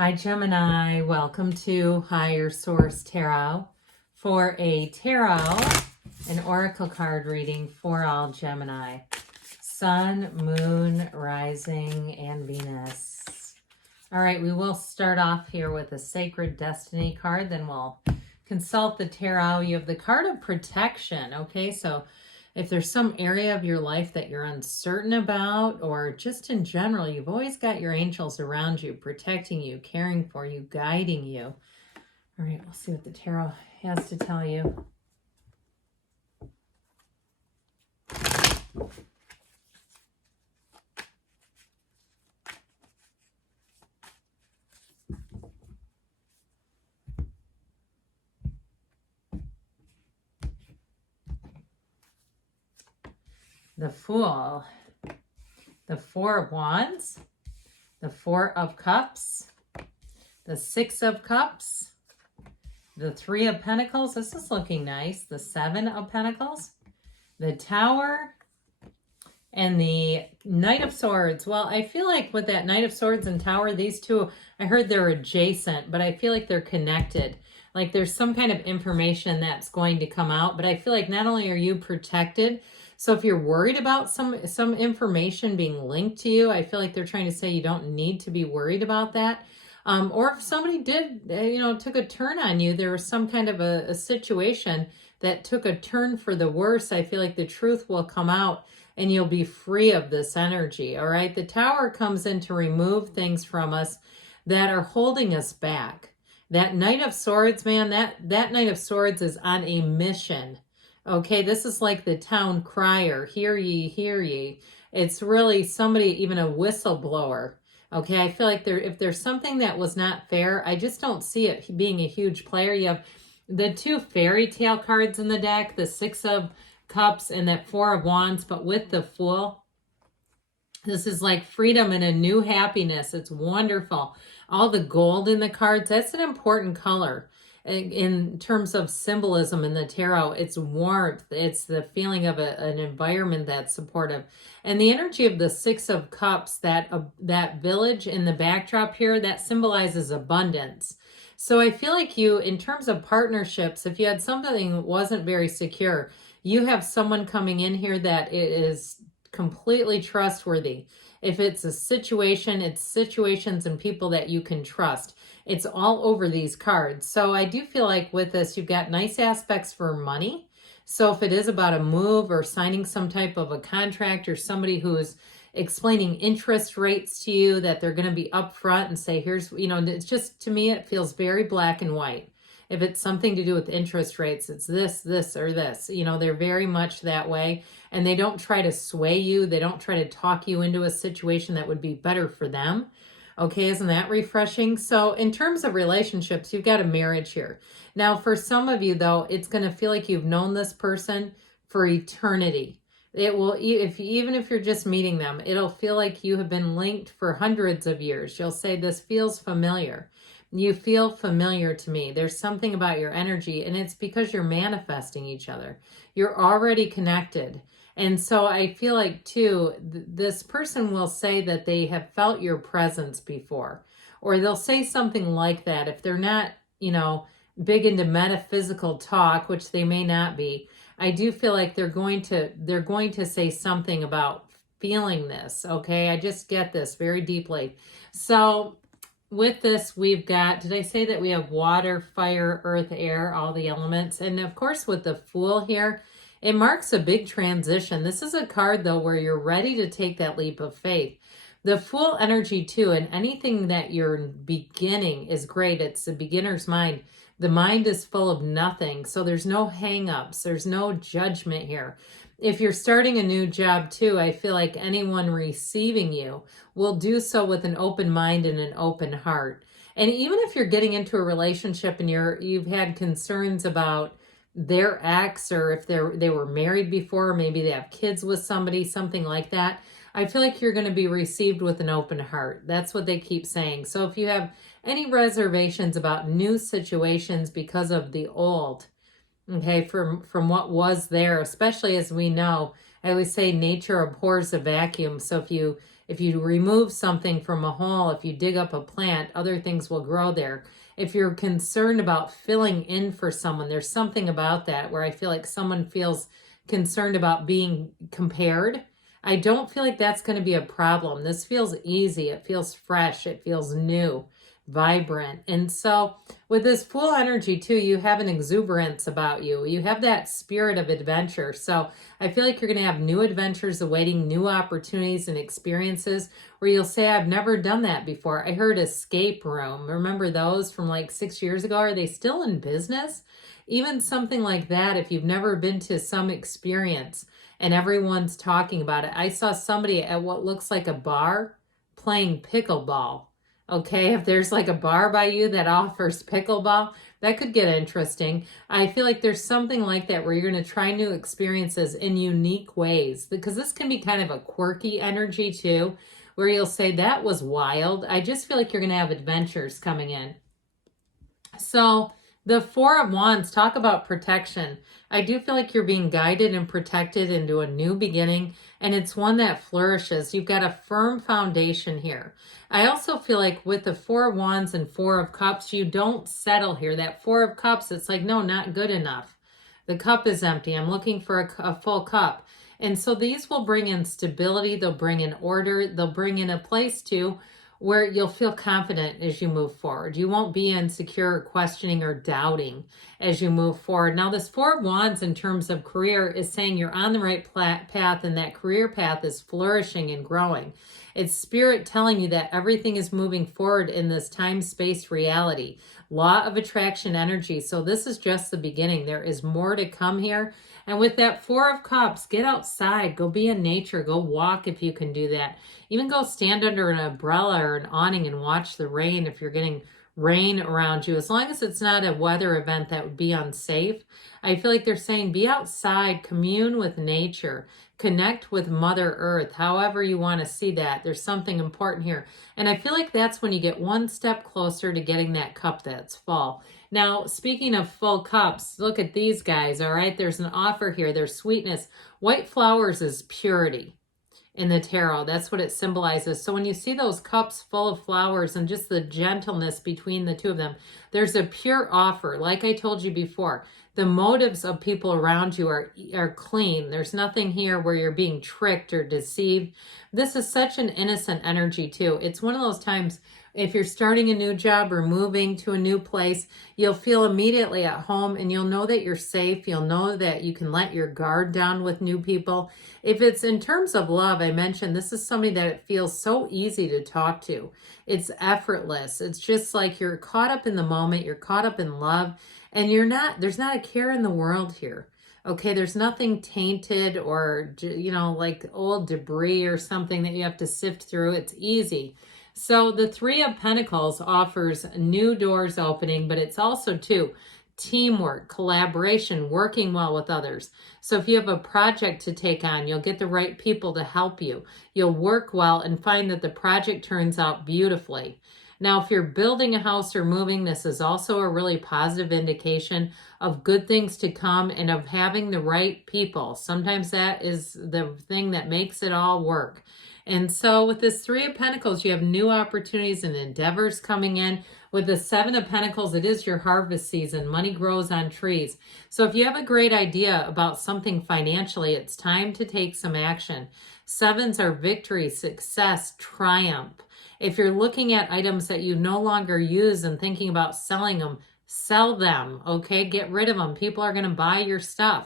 Hi Gemini, welcome to Higher Source Tarot for a tarot and oracle card reading for all Gemini. Sun, Moon, Rising, and Venus. All right, we will start off here with a Sacred Destiny card, then we'll consult the tarot. You have the card of protection, okay? So if there's some area of your life that you're uncertain about, or just in general, you've always got your angels around you, protecting you, caring for you, guiding you. All right, we'll see what the tarot has to tell you. The Fool, the Four of Wands, the Four of Cups, the Six of Cups, the Three of Pentacles. This is looking nice. The Seven of Pentacles, the Tower, and the Knight of Swords. Well, I feel like with that Knight of Swords and Tower, these two, I heard they're adjacent, but I feel like they're connected. Like there's some kind of information that's going to come out, but I feel like not only are you protected, so if you're worried about some information being linked to you, I feel like they're trying to say you don't need to be worried about that. Or if somebody did, took a turn on you, there was some kind of a situation that took a turn for the worse, I feel like the truth will come out and you'll be free of this energy, all right? The Tower comes in to remove things from us that are holding us back. That Knight of Swords, man, that Knight of Swords is on a mission. Okay, this is like the town crier, hear ye, hear ye. It's really somebody, even a whistleblower. Okay, I feel like if there's something that was not fair, I just don't see it being a huge player. You have the two fairy tale cards in the deck, the Six of Cups and that Four of Wands, but with the Fool. This is like freedom and a new happiness. It's wonderful. All the gold in the cards, that's an important color. In terms of symbolism in the tarot, it's warmth, it's the feeling of an environment that's supportive, and the energy of the Six of Cups, that village in the backdrop here, that symbolizes abundance. So I feel like you, in terms of partnerships, if you had something that wasn't very secure, you have someone coming in here that is completely trustworthy. If it's a situation, it's situations and people that you can trust. It's all over these cards. So I do feel like with this, you've got nice aspects for money. So if it is about a move or signing some type of a contract, or somebody who is explaining interest rates to you, that they're going to be upfront and say, here's, it's just, to me, it feels very black and white. If it's something to do with interest rates, it's this, this, or this. They're very much that way. And they don't try to sway you. They don't try to talk you into a situation that would be better for them. Okay, isn't that refreshing? So in terms of relationships, you've got a marriage here. Now, for some of you, though, it's going to feel like you've known this person for eternity. It will, even if you're just meeting them, it'll feel like you have been linked for hundreds of years. You'll say, this feels familiar. You feel familiar to me. There's something about your energy, and it's because you're manifesting each other. You're already connected. And so I feel like, too, this person will say that they have felt your presence before, or they'll say something like that. If they're not, big into metaphysical talk, which they may not be, I do feel like they're going to say something about feeling this. Okay, I just get this very deeply. So with this, we've got, did I say that we have water, fire, earth, air, all the elements? And of course, with the Fool here, it marks a big transition. This is a card, though, where you're ready to take that leap of faith. The Fool energy, too, and anything that you're beginning is great. It's the beginner's mind. The mind is full of nothing, so there's no hang-ups. There's no judgment here. If you're starting a new job, too, I feel like anyone receiving you will do so with an open mind and an open heart. And even if you're getting into a relationship and you've had concerns about their ex, or if they were married before, maybe they have kids with somebody, something like that, I feel like you're going to be received with an open heart. That's what they keep saying. So if you have any reservations about new situations because of the old, okay, from what was there, especially as we know, I always say nature abhors a vacuum. So If you remove something from a hole, if you dig up a plant, other things will grow there. If you're concerned about filling in for someone, there's something about that where I feel like someone feels concerned about being compared. I don't feel like that's going to be a problem. This feels easy. It feels fresh. It feels new, vibrant. And so with this Fool energy too, you have an exuberance about you. You have that spirit of adventure. So I feel like you're going to have new adventures awaiting, new opportunities and experiences where you'll say, I've never done that before. I heard escape room. Remember those from like 6 years ago? Are they still in business? Even something like that, if you've never been to some experience and everyone's talking about it. I saw somebody at what looks like a bar playing pickleball. Okay, if there's like a bar by you that offers pickleball, that could get interesting. I feel like there's something like that where you're going to try new experiences in unique ways, because this can be kind of a quirky energy too, where you'll say, that was wild. I just feel like you're going to have adventures coming in. So the Four of Wands, talk about protection. I do feel like you're being guided and protected into a new beginning, and it's one that flourishes. You've got a firm foundation here. I also feel like with the Four of Wands and Four of Cups, you don't settle here. That Four of Cups, it's like, no, not good enough. The cup is empty. I'm looking for a full cup. And so these will bring in stability. They'll bring in order. They'll bring in a place too where you'll feel confident as you move forward. You won't be insecure, questioning, or doubting as you move forward. Now, this Four of Wands in terms of career is saying you're on the right path, and that career path is flourishing and growing. It's spirit telling you that everything is moving forward in this time-space reality. Law of attraction energy. So this is just the beginning. There is more to come here. And with that Four of Cups, get outside, go be in nature, go walk if you can do that. Even go stand under an umbrella or an awning and watch the rain if you're getting rain around you. As long as it's not a weather event that would be unsafe, I feel like they're saying be outside, commune with nature, connect with Mother Earth, however you want to see that. There's something important here. And I feel like that's when you get one step closer to getting that cup that's full. Now, speaking of full cups, look at these guys, all right? There's an offer here. There's sweetness. White flowers is purity in the tarot. That's what it symbolizes. So when you see those cups full of flowers and just the gentleness between the two of them, there's a pure offer. Like I told you before, the motives of people around you are clean. There's nothing here where you're being tricked or deceived. This is such an innocent energy too. It's one of those times, if you're starting a new job or moving to a new place, you'll feel immediately at home and you'll know that you're safe. You'll know that you can let your guard down with new people. If it's in terms of love, I mentioned this is somebody that it feels so easy to talk to. It's effortless. It's just like you're caught up in the moment. You're caught up in love, and there's not a care in the world here. Okay, there's nothing tainted or, like old debris or something that you have to sift through. It's easy. So the Three of Pentacles offers new doors opening, but it's also too teamwork, collaboration, working well with others. So if you have a project to take on, you'll get the right people to help you. You'll work well and find that the project turns out beautifully. Now, if you're building a house or moving, this is also a really positive indication of good things to come and of having the right people. Sometimes that is the thing that makes it all work. And so with this Three of Pentacles, you have new opportunities and endeavors coming in. With the Seven of Pentacles, it is your harvest season. Money grows on trees. So if you have a great idea about something financially, it's time to take some action. Sevens are victory, success, triumph. If you're looking at items that you no longer use and thinking about selling them, sell them, okay? Get rid of them. People are going to buy your stuff.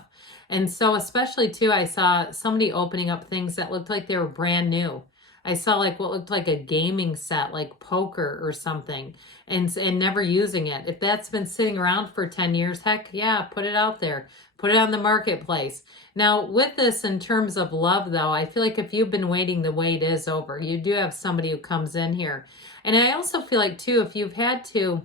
And so especially too, I saw somebody opening up things that looked like they were brand new. I saw like what looked like a gaming set, like poker or something, and never using it. If that's been sitting around for 10 years, heck yeah, put it out there. Put it on the marketplace. Now, with this in terms of love, though, I feel like if you've been waiting, the wait is over. You do have somebody who comes in here. And I also feel like, too, if you've had to,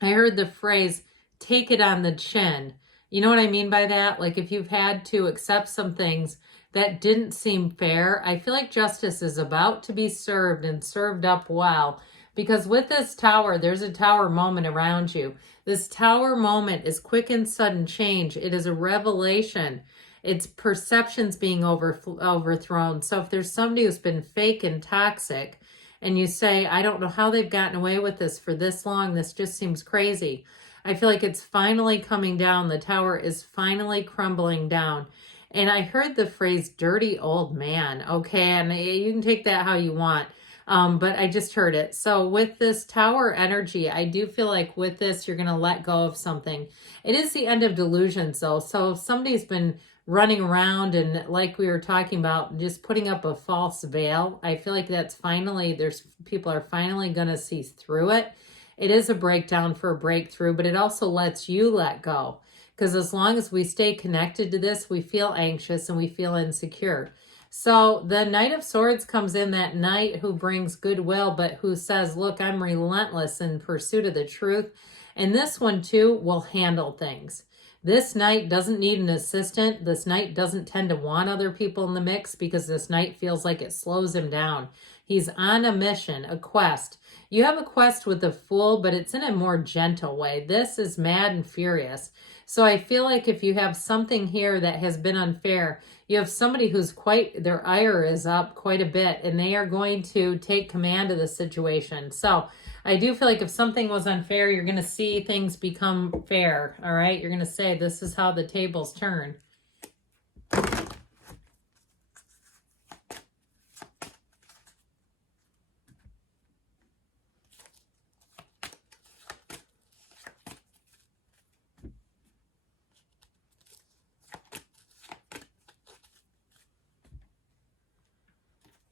I heard the phrase, take it on the chin. You know what I mean by that? Like if you've had to accept some things that didn't seem fair, I feel like justice is about to be served and served up well. Because with this tower, there's a tower moment around you. This tower moment is quick and sudden change. It is a revelation. It's perceptions being overthrown. So if there's somebody who's been fake and toxic, and you say, I don't know how they've gotten away with this for this long, this just seems crazy. I feel like it's finally coming down. The tower is finally crumbling down. And I heard the phrase dirty old man, okay? And you can take that how you want. But I just heard it. So with this tower energy, I do feel like with this, you're going to let go of something. It is the end of delusions, though. So if somebody's been running around and, like we were talking about, just putting up a false veil, I feel like that's finally, people are finally going to see through it. It is a breakdown for a breakthrough, but it also lets you let go. Because as long as we stay connected to this, we feel anxious and we feel insecure. So the Knight of Swords comes in, that knight who brings goodwill, but who says, look, I'm relentless in pursuit of the truth. And this one too will handle things. This knight doesn't need an assistant. This knight doesn't tend to want other people in the mix because this knight feels like it slows him down. He's on a mission, a quest. You have a quest with the Fool, but it's in a more gentle way. This is mad and furious. So I feel like if you have something here that has been unfair, you have somebody who's their ire is up quite a bit, and they are going to take command of the situation. So I do feel like if something was unfair, you're going to see things become fair, all right? You're going to say, this is how the tables turn.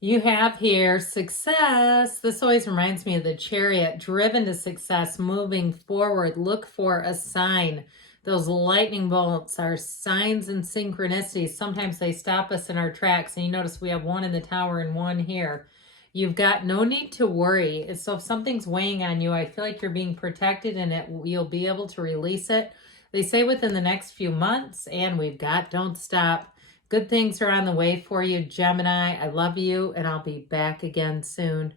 You have here success. This always reminds me of the Chariot, driven to success, moving forward. Look for a sign. Those lightning bolts are signs and synchronicities. Sometimes they stop us in our tracks. And you notice we have one in the tower and one here. You've got no need to worry. So if something's weighing on you, I feel like you're being protected and you'll be able to release it. They say within the next few months, and we've got don't stop. Good things are on the way for you, Gemini. I love you, and I'll be back again soon.